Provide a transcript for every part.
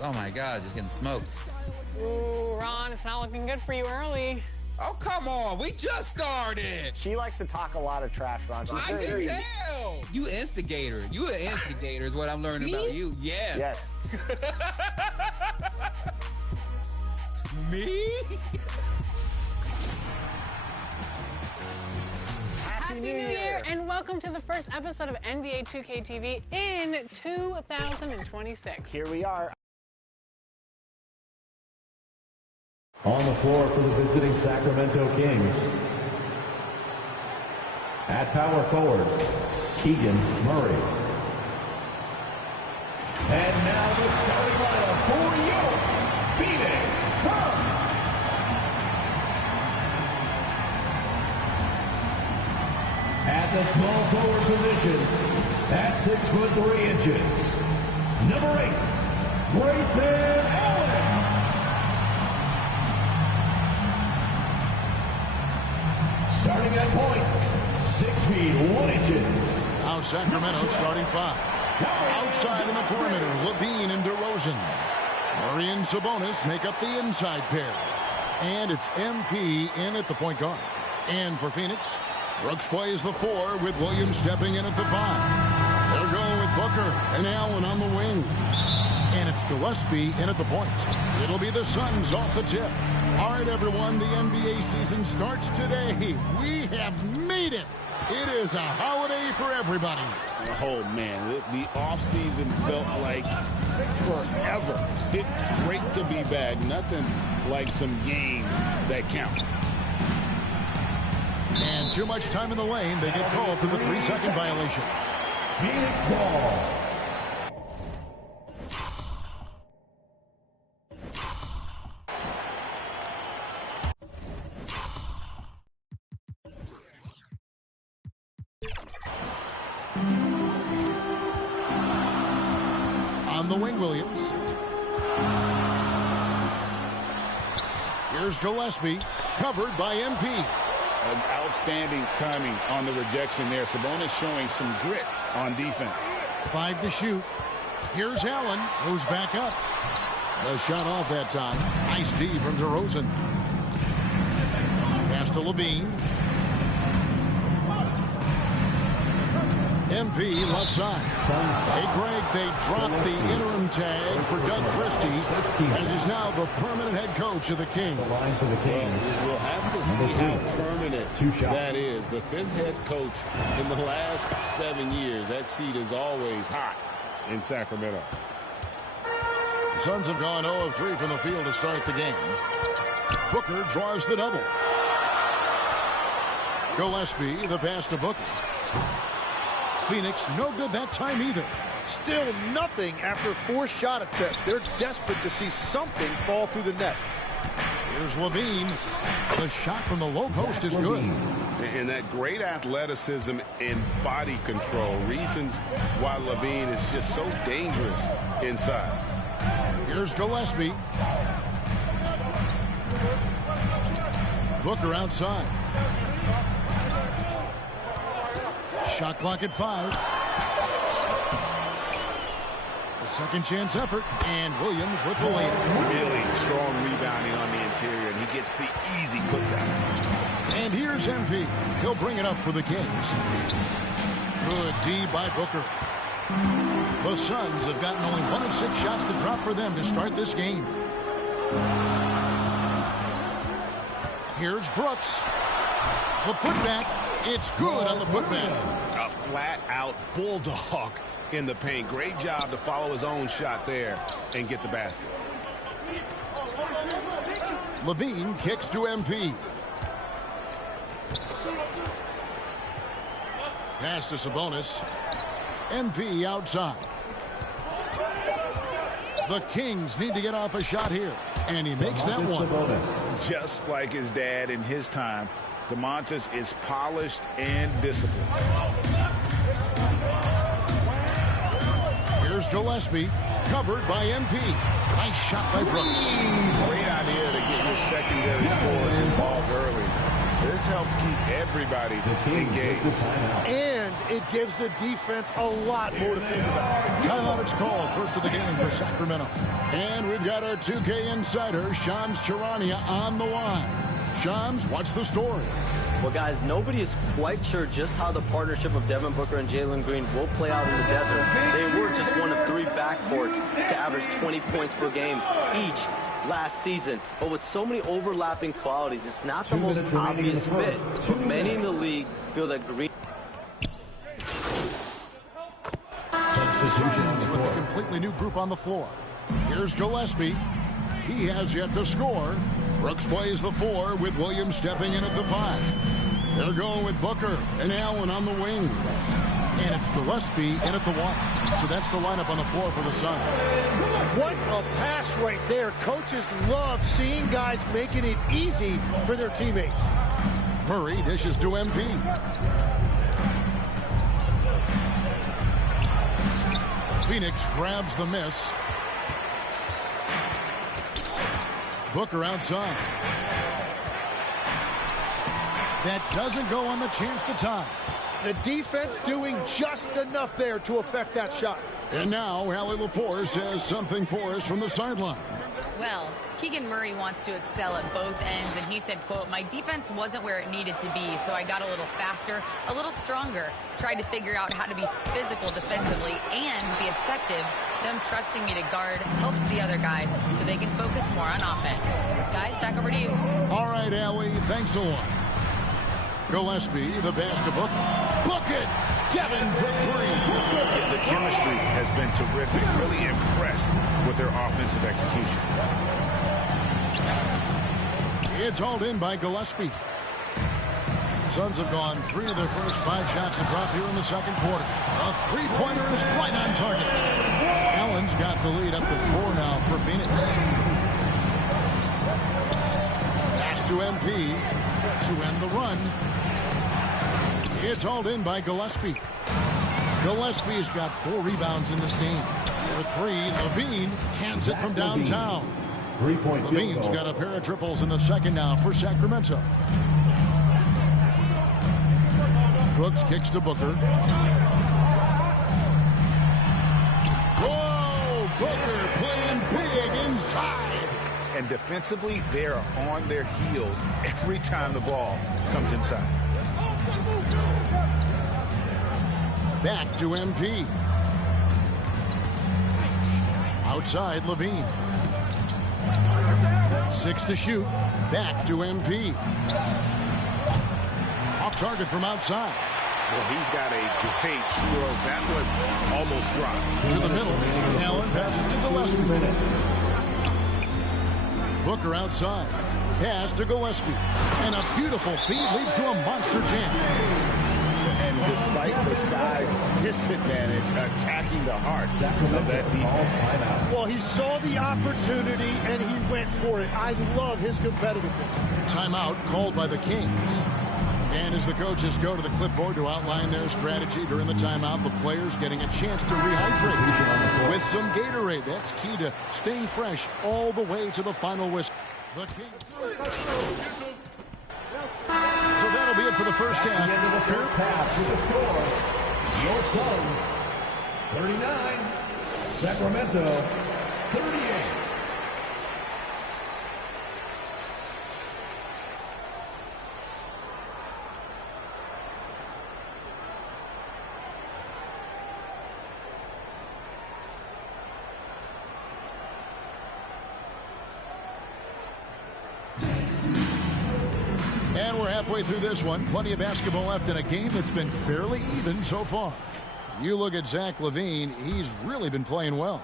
Oh, my God, just getting smoked. Ooh, Ron, it's not looking good for you early. Oh, come on. We just started. She likes to talk a lot of trash, Ron. I can tell. You instigator. You an instigator is what I'm learning about you. Yeah. Yes. Me? Happy New Year, and welcome to the first episode of NBA 2K TV in 2026. Here we are. On the floor for the visiting Sacramento Kings. At power forward, Keegan Murray. And now the starting lineup for your Phoenix Suns. At the small forward position, at 6'3", number 8, Grayson Allen. Starting at point, 6 feet 1 inches. Now Sacramento starting 5. Outside in the perimeter, Levine and DeRozan. Murray and Sabonis make up the inside pair. And it's MP in at the point guard. And for Phoenix, Brooks plays the 4 with Williams stepping in at the 5. They'll go with Booker and Allen on the wings. And it's Gillespie in at the point. It'll be the Suns off the tip. All right, everyone, the NBA season starts today. We have made it. It is a holiday for everybody. Oh, man, the offseason felt like forever. It's great to be back. Nothing like some games that count. And too much time in the lane. They get called for the 3-second violation. Phoenix ball. On the wing, Williams. Here's Gillespie, covered by MP. An outstanding timing on the rejection there. Sabonis showing some grit on defense. 5 to shoot. Here's Allen, who's back up. The shot off that time. Nice D from DeRozan. Pass to Levine. MP left side. Hey, Greg, they dropped the interim tag for Doug Christie, as he's now the permanent head coach of the Kings. The line for the Kings. We'll have to see how permanent that is. The 5th head coach in the last 7 years. That seat is always hot in Sacramento. The Suns have gone 0 of 3 from the field to start the game. Booker draws the double. Gillespie, the pass to Booker. Phoenix, no good that time either. Still nothing after 4 shot attempts. They're desperate to see something fall through the net. Here's Levine. The shot from the low post is good. And that great athleticism and body control. Reasons why Levine is just so dangerous inside. Here's Gillespie. Booker outside. Shot clock at 5. The second chance effort, and Williams with the lead. Really strong rebounding on the interior, and he gets the easy putback. And here's MP. He'll bring it up for the Kings. Good D by Booker. The Suns have gotten only 1 of 6 shots to drop for them to start this game. Here's Brooks. The putback. It's good on the putback. A flat-out bulldog in the paint. Great job to follow his own shot there and get the basket. Levine kicks to MP. Pass to Sabonis. MP outside. The Kings need to get off a shot here, and he makes that one. Just like his dad in his time, DeMontis is polished and disciplined. Here's Gillespie, covered by MP. Nice shot by Brooks. Great idea to get your secondary scores involved early. This helps keep everybody engaged. And it gives the defense a lot more to think about. Timeout is called. First of the game for Sacramento. And we've got our 2K insider, Shams Charania, on the line. Shams, what's the story? Well, guys, nobody is quite sure just how the partnership of Devin Booker and Jalen Green will play out in the desert. They were just one of 3 backcourts to average 20 points per game each last season. But with so many overlapping qualities, it's not the most obvious fit. But many in the league feel that Green... With a completely new group on the floor. Here's Gillespie. He has yet to score. Brooks plays the 4 with Williams stepping in at the 5. They're going with Booker and Allen on the wing. And it's Gillespie in at the 1. So that's the lineup on the floor for the Suns. What a pass right there. Coaches love seeing guys making it easy for their teammates. Murray dishes to MP. Phoenix grabs the miss. Booker outside. That doesn't go on the chance to tie. The defense doing just enough there to affect that shot. And now Allie LaForce has something for us from the sideline. Well, Keegan Murray wants to excel at both ends, and he said, quote, "My defense wasn't where it needed to be, so I got a little faster, a little stronger, tried to figure out how to be physical defensively and be effective. Them trusting me to guard helps the other guys so they can focus more on offense." Guys, back over to you. All right, Allie, thanks a lot. Gillespie, the pass to Booker. Book it! Devin for 3. Yeah, the chemistry has been terrific. Really impressed with their offensive execution. It's hauled in by Gillespie. Suns have gone 3 of their first 5 shots to drop here in the second quarter. A 3-pointer is right on target. Allen's got the lead up to 4 now for Phoenix. Pass to MP to end the run. It's hauled in by Gillespie. Gillespie's got 4 rebounds in this game. For 3, Levine cans it from downtown. Levine's got a pair of triples in the second now for Sacramento. Brooks kicks to Booker. Whoa! Booker playing big inside. And defensively, they are on their heels every time the ball comes inside. Back to MP. Outside, Levine. 6 to shoot. Back to MP. Off target from outside. Well, he's got a great stroke. That one almost dropped. To the middle. Allen passes to Gillespie. Booker outside. Pass to Gillespie. And a beautiful feed leads to a monster jam. And despite the size disadvantage, attacking the heart of that defense. Well, he saw the opportunity and he went for it. I love his competitiveness. Timeout called by the Kings. And as the coaches go to the clipboard to outline their strategy during the timeout, the players getting a chance to rehydrate with some Gatorade. That's key to staying fresh all the way to the final whistle. The Kings. So that'll be it for the first half. Into the first half with the score. Your Suns 39, Sacramento 38. And we're halfway through this one. Plenty of basketball left in a game that's been fairly even so far. You look at Zach LaVine, he's really been playing well.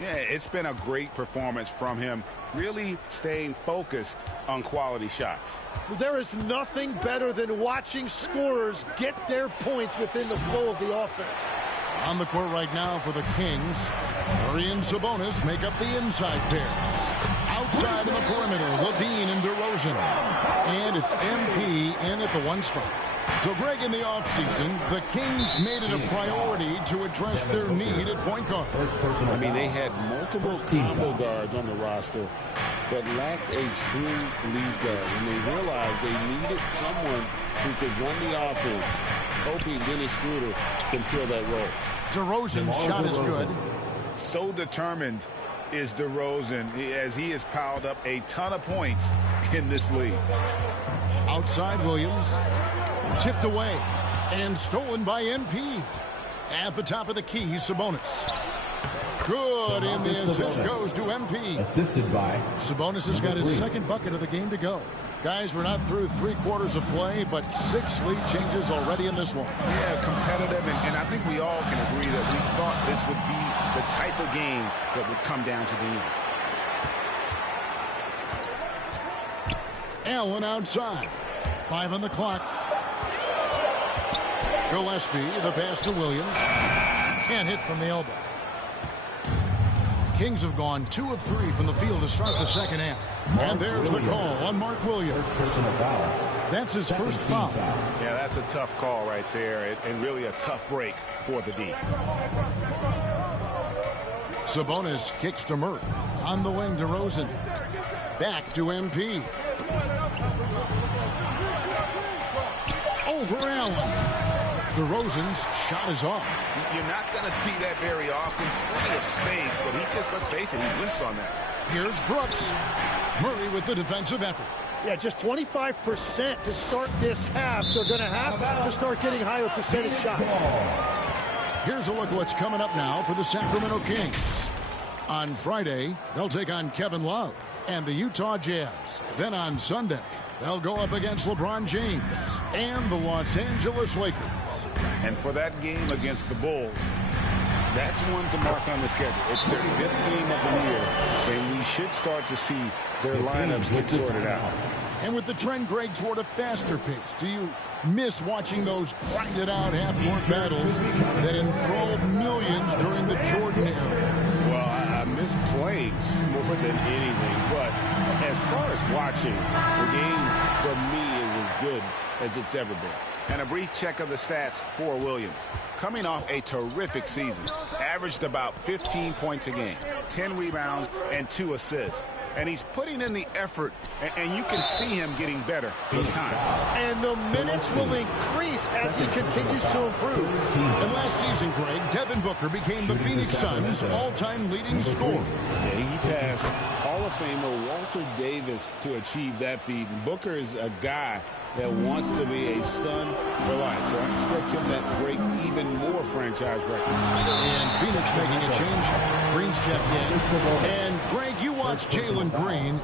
Yeah, it's been a great performance from him, really staying focused on quality shots. There is nothing better than watching scorers get their points within the flow of the offense. On the court right now for the Kings, Murray and Sabonis make up the inside pair. Outside in the perimeter, Levine and DeRozan. And it's MP in at the 1 spot. So, Greg, in the offseason, the Kings made it a priority to address their need at point guard. I mean, they had multiple combo guards on the roster but lacked a true lead guard. And they realized they needed someone who could run the offense hoping Dennis Schroeder can fill that role. DeRozan's shot is good. So determined is DeRozan as he has piled up a ton of points in this league. Outside Williams. Tipped away. And stolen by MP. At the top of the key, Sabonis. Good, and the assist goes to MP. Assisted by Sabonis has got his second bucket of the game to go. Guys, we're not through 3 quarters of play, but 6 lead changes already in this one. Yeah, competitive, and I think we all can agree that we thought this would be the type of game that would come down to the end. Allen outside. 5 on the clock. Gillespie, the pass to Williams. Can't hit from the elbow. Kings have gone 2 of 3 from the field to start the second half. And there's the call on Mark Williams. That's his first foul. Yeah, that's a tough call right there, and really a tough break for the D. Sabonis kicks to Murray. On the wing, DeRozan. Back to MP. Over Allen. DeRozan's shot is off. You're not going to see that very often. Plenty of space, but he just, let's face it, he whiffs on that. Here's Brooks. Murray with the defensive effort. Yeah, just 25% to start this half. They're going to have to start getting higher percentage shots. Here's a look at what's coming up now for the Sacramento Kings. On Friday, they'll take on Kevin Love and the Utah Jazz. Then on Sunday, they'll go up against LeBron James and the Los Angeles Lakers. And for that game against the Bulls, that's one to mark on the schedule. It's their 5th game of the year, and we should start to see their lineups get sorted out. And with the trend, Greg, toward a faster pace, do you miss watching those grinded-out half-court battles that enthralled millions during the Jordan era? Well, I miss plays more than anything, but as far as watching, the game for me is as good as it's ever been. And a brief check of the stats for Williams. Coming off a terrific season, averaged about 15 points a game, 10 rebounds, and 2 assists. And he's putting in the effort, and you can see him getting better with time. And the minutes will increase as he continues to improve. And last season, Greg, Devin Booker became the Phoenix Suns' all-time leading scorer. Yeah, he passed Hall of Famer Walter Davis to achieve that feat. And Booker is a guy that wants to be a Sun for life. So I expect him to break even more franchise records. And Phoenix making a change. Green's checked in. And Greg, you watch Jalen Green.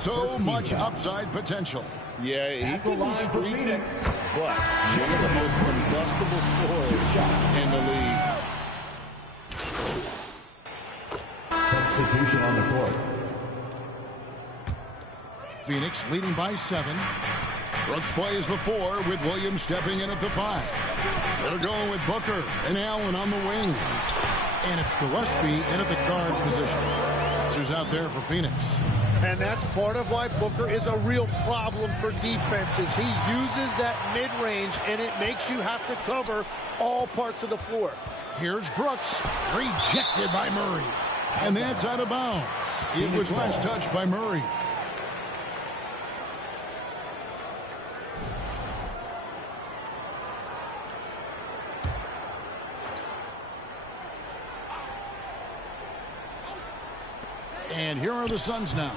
so much upside potential. Yeah, he can be streaky, but one of the most combustible scorers in the league. Substitution on the court. Phoenix leading by 7. Brooks plays the 4 with Williams stepping in at the 5. They're going with Booker and Allen on the wing. And it's Gillespie in at the guard position. Who's out there for Phoenix. And that's part of why Booker is a real problem for defenses. He uses that mid-range, and it makes you have to cover all parts of the floor. Here's Brooks, rejected by Murray. And that's out of bounds. It was last touched by Murray. And here are the Suns now.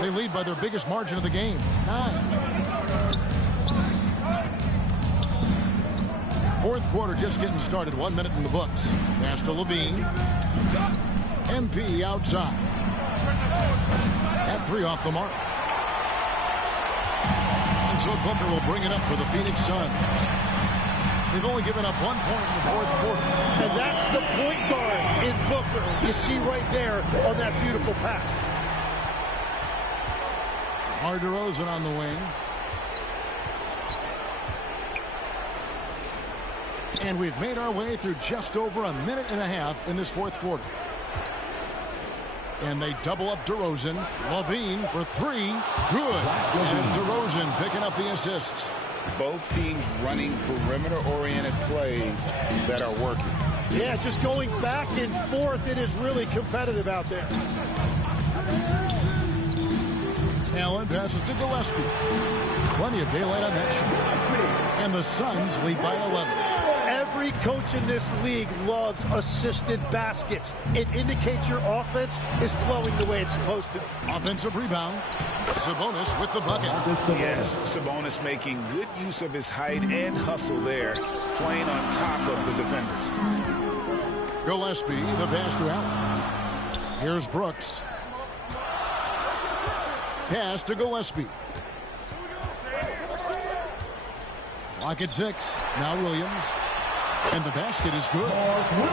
They lead by their biggest margin of the game, 9. Fourth quarter just getting started. 1 minute in the books. Pass to Levine. MP outside. At 3 off the mark. And so Booker will bring it up for the Phoenix Suns. They've only given up 1 point in the fourth quarter. And that's the point guard in Booker. You see right there on that beautiful pass. DeRozan on the wing. And we've made our way through just over 1.5 minutes in this fourth quarter. And they double up DeRozan. Levine for 3. Good. And it's DeRozan picking up the assists. Both teams running perimeter-oriented plays that are working. Yeah, just going back and forth. It is really competitive out there. Allen passes to Gillespie. Plenty of daylight on that shot. And the Suns lead by 11. Every coach in this league loves assisted baskets. It indicates your offense is flowing the way it's supposed to. Offensive rebound. Sabonis with the bucket. Yes, Sabonis making good use of his height and hustle there, playing on top of the defenders. Gillespie, the pass to Allen. Here's Brooks. Pass to Gillespie. Clock at 6. Now Williams. And the basket is good.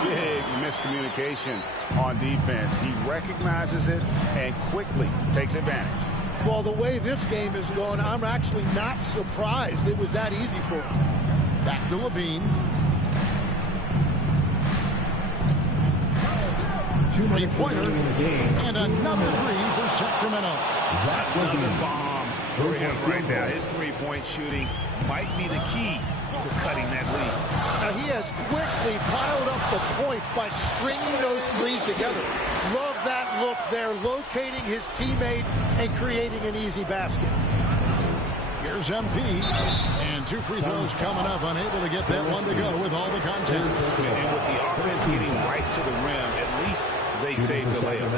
Big miscommunication on defense. He recognizes it and quickly takes advantage. Well, the way this game is going, I'm actually not surprised it was that easy for him. Back to Levine. 3-pointer. And another 3 for Sacramento. Another bomb for him right now. His three-point shooting might be the key to cutting that lead. Now he has quickly piled up the points by stringing those threes together. Love that look there, locating his teammate and creating an easy basket. Here's MP. And 2 free throws coming up, unable to get that one to go with all the contact. And with the offense getting right to the rim, at least they saved the layup.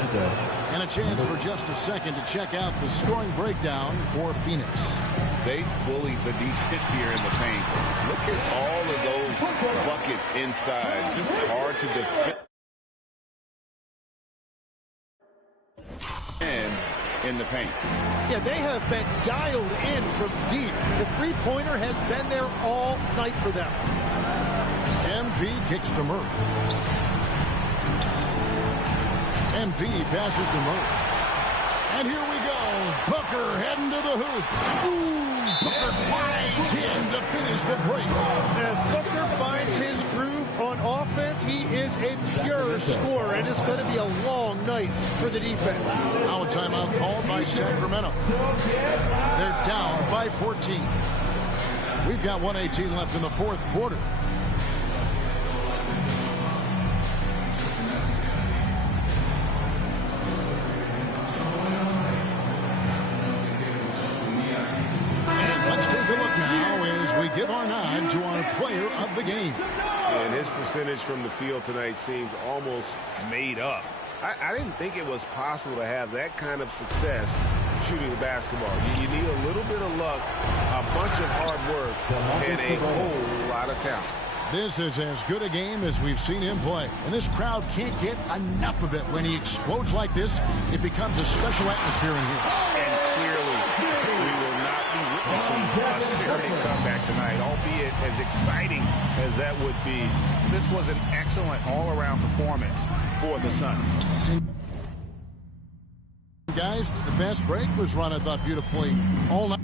And a chance for just a second to check out the scoring breakdown for Phoenix. They bullied the defense here in the paint. Look at all of those buckets inside. Just hard to defend. In the paint. Yeah, they have been dialed in from deep. The three-pointer has been there all night for them. MP kicks to Murray. MP passes to Murray. And here we go. Booker heading to the hoop. Ooh, Booker finds him to finish the break. And Booker finds his groove on offense. He is a pure scorer, and it's going to be a long night for the defense. Now a timeout called by Sacramento. They're down by 14. We've got 1:18 left in the fourth quarter. We give our nod to our player of the game. And his percentage from the field tonight seems almost made up. I didn't think it was possible to have that kind of success shooting the basketball. You need a little bit of luck, a bunch of hard work, and a whole lot of talent. This is as good a game as we've seen him play. And this crowd can't get enough of it. When he explodes like this, it becomes a special atmosphere in here. And clearly, we will not be witnessing a spirited comeback tonight, albeit as exciting as that would be. This was an excellent all-around performance for the Suns. Guys, the fast break was run, I thought, beautifully all night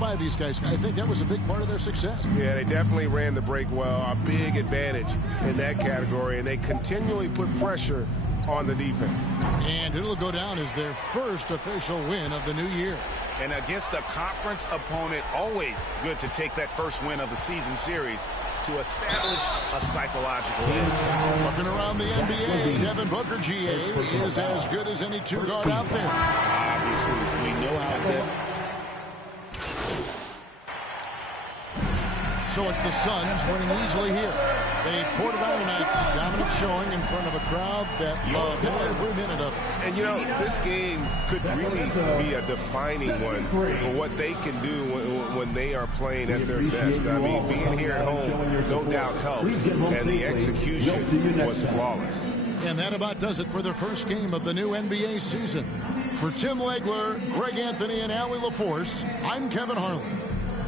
by these guys. I think that was a big part of their success. Yeah, they definitely ran the break well. A big advantage in that category, and they continually put pressure on the defense. And it'll go down as their first official win of the new year. And against a conference opponent, always good to take that first win of the season series to establish a psychological edge. Looking around the NBA, Devin Booker, GA, is as good as any two-guard out there. Obviously, we know how that... So it's the Suns winning easily here. They poured it on tonight. Dominant showing in front of a crowd that loved every minute of it. And, you know, this game could really be a defining one for what they can do when they are playing at their best. I mean, being here at home, no doubt helps. And the execution was flawless. And that about does it for the first game of the new NBA season. For Tim Legler, Greg Anthony, and Allie LaForce, I'm Kevin Harlan.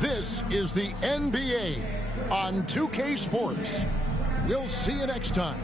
This is the NBA on 2K Sports. We'll see you next time.